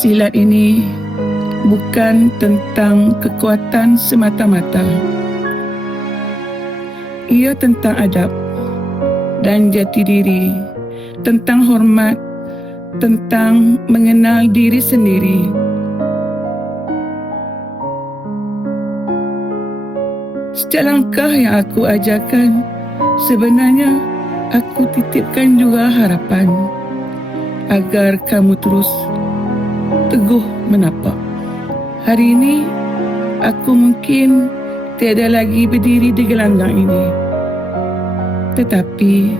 Silat ini bukan tentang kekuatan semata-mata. Ia tentang adab dan jati diri, tentang hormat, tentang mengenal diri sendiri. Setiap langkah yang aku ajarkan, sebenarnya aku titipkan juga harapan agar kamu terus teguh menapak. Hari ini, aku mungkin tiada lagi berdiri di gelanggang ini. Tetapi,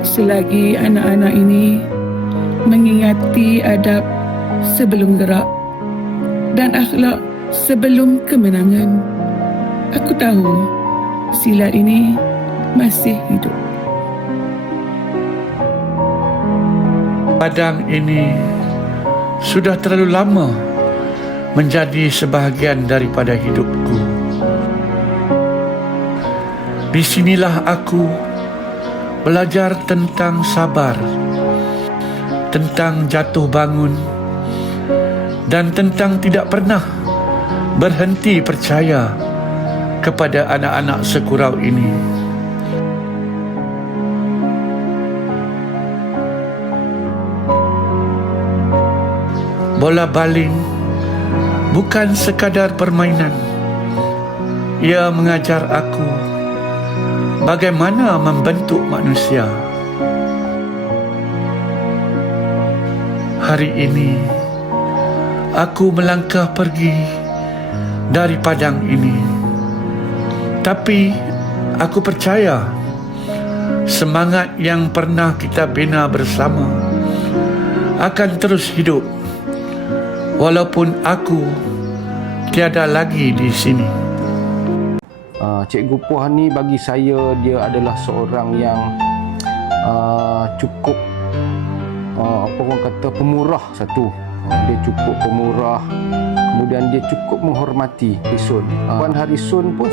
selagi anak-anak ini mengingati adab sebelum gerak dan akhlak sebelum kemenangan, aku tahu silat ini masih hidup. Padang ini sudah terlalu lama menjadi sebahagian daripada hidupku. Di sinilah aku belajar tentang sabar, tentang jatuh bangun, dan tentang tidak pernah berhenti percaya kepada anak-anak sekurau ini. Bola baling bukan sekadar permainan. Ia mengajar aku bagaimana membentuk manusia. Hari ini, aku melangkah pergi dari padang ini. Tapi aku percaya semangat yang pernah kita bina bersama akan terus hidup walaupun aku tiada lagi di sini. Cikgu Puah ni bagi saya dia adalah seorang yang cukup apa orang kata pemurah satu. Dia cukup pemurah, kemudian dia cukup menghormati Harisun. Puan Harisun pun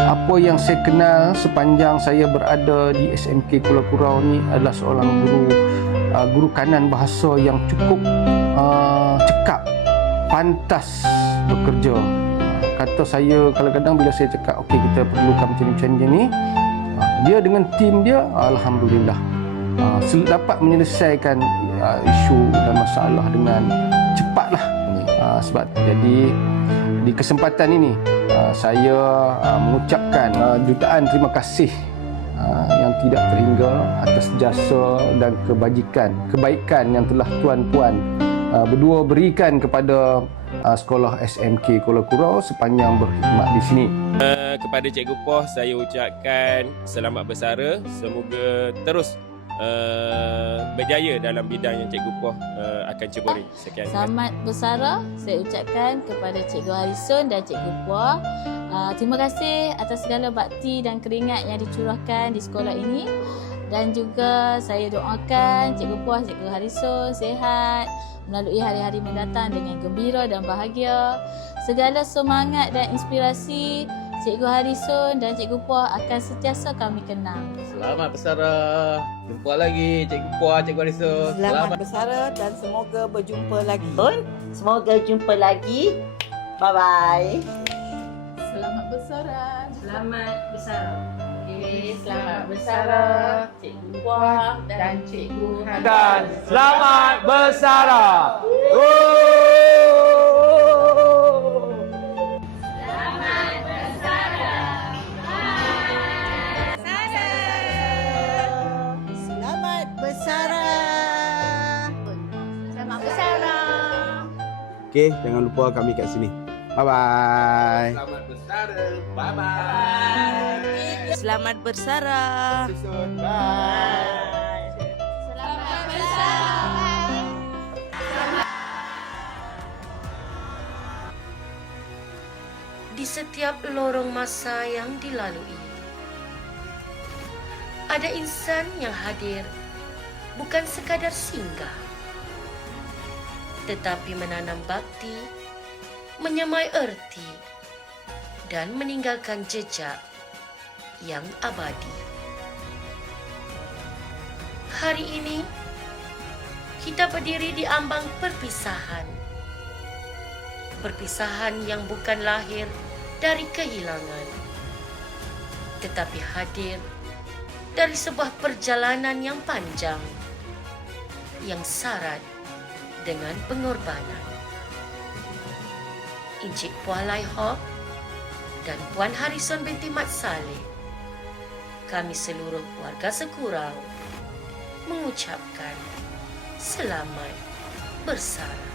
apa yang saya kenal sepanjang saya berada di SMK Kuala Kurau ni adalah seorang guru kanan bahasa yang cukup cekap, pantas bekerja. Kata saya kadang-kadang bila saya cakap okey kita perlukan macam ni, dia dengan tim dia alhamdulillah dapat menyelesaikan isu dan masalah dengan cepatlah. Sebab jadi di kesempatan ini saya mengucapkan jutaan terima kasih yang tidak terhingga atas jasa dan kebaikan yang telah tuan-puan berdua berikan kepada sekolah SMK Kuala Kurau sepanjang berkhidmat di sini. Kepada Cikgu Puah saya ucapkan selamat bersara, semoga terus berjaya dalam bidang yang Cikgu Puah akan ceburi. Sekian. Selamat bersara saya ucapkan kepada Cikgu Harisun dan Cikgu Puah. Terima kasih atas segala bakti dan keringat yang dicurahkan di sekolah ini. Dan juga saya doakan Cikgu Puah, Cikgu Harisun sihat melalui hari-hari mendatang dengan gembira dan bahagia. Segala semangat dan inspirasi Cikgu Harisun dan Cikgu Puah akan sentiasa kami kenang. Selamat bersara. Jumpa lagi Cikgu Puah, Cikgu Harisun. Selamat bersara dan semoga berjumpa lagi. Semoga jumpa lagi. Bye-bye. Selamat bersara. Selamat bersara. Selamat bersara Cikgu Puah dan Cikgu Harisun. Dan selamat bersara. Selamat bersara. Selamat bersara. Okey, jangan lupa kami kat sini. Bye-bye. Selamat bersara. Bye-bye. Selamat bersara. Bye. Selamat bersara. Di setiap lorong masa yang dilalui, ada insan yang hadir bukan sekadar singgah, tetapi menanam bakti, menyamai erti, dan meninggalkan jejak yang abadi. Hari ini, kita berdiri di ambang perpisahan. Perpisahan yang bukan lahir dari kehilangan, tetapi hadir dari sebuah perjalanan yang panjang, yang syarat dengan pengorbanan. Encik Puah Lai Hok dan Puan Harrison binti Mat Saleh, kami seluruh warga Sekurau mengucapkan selamat bersara.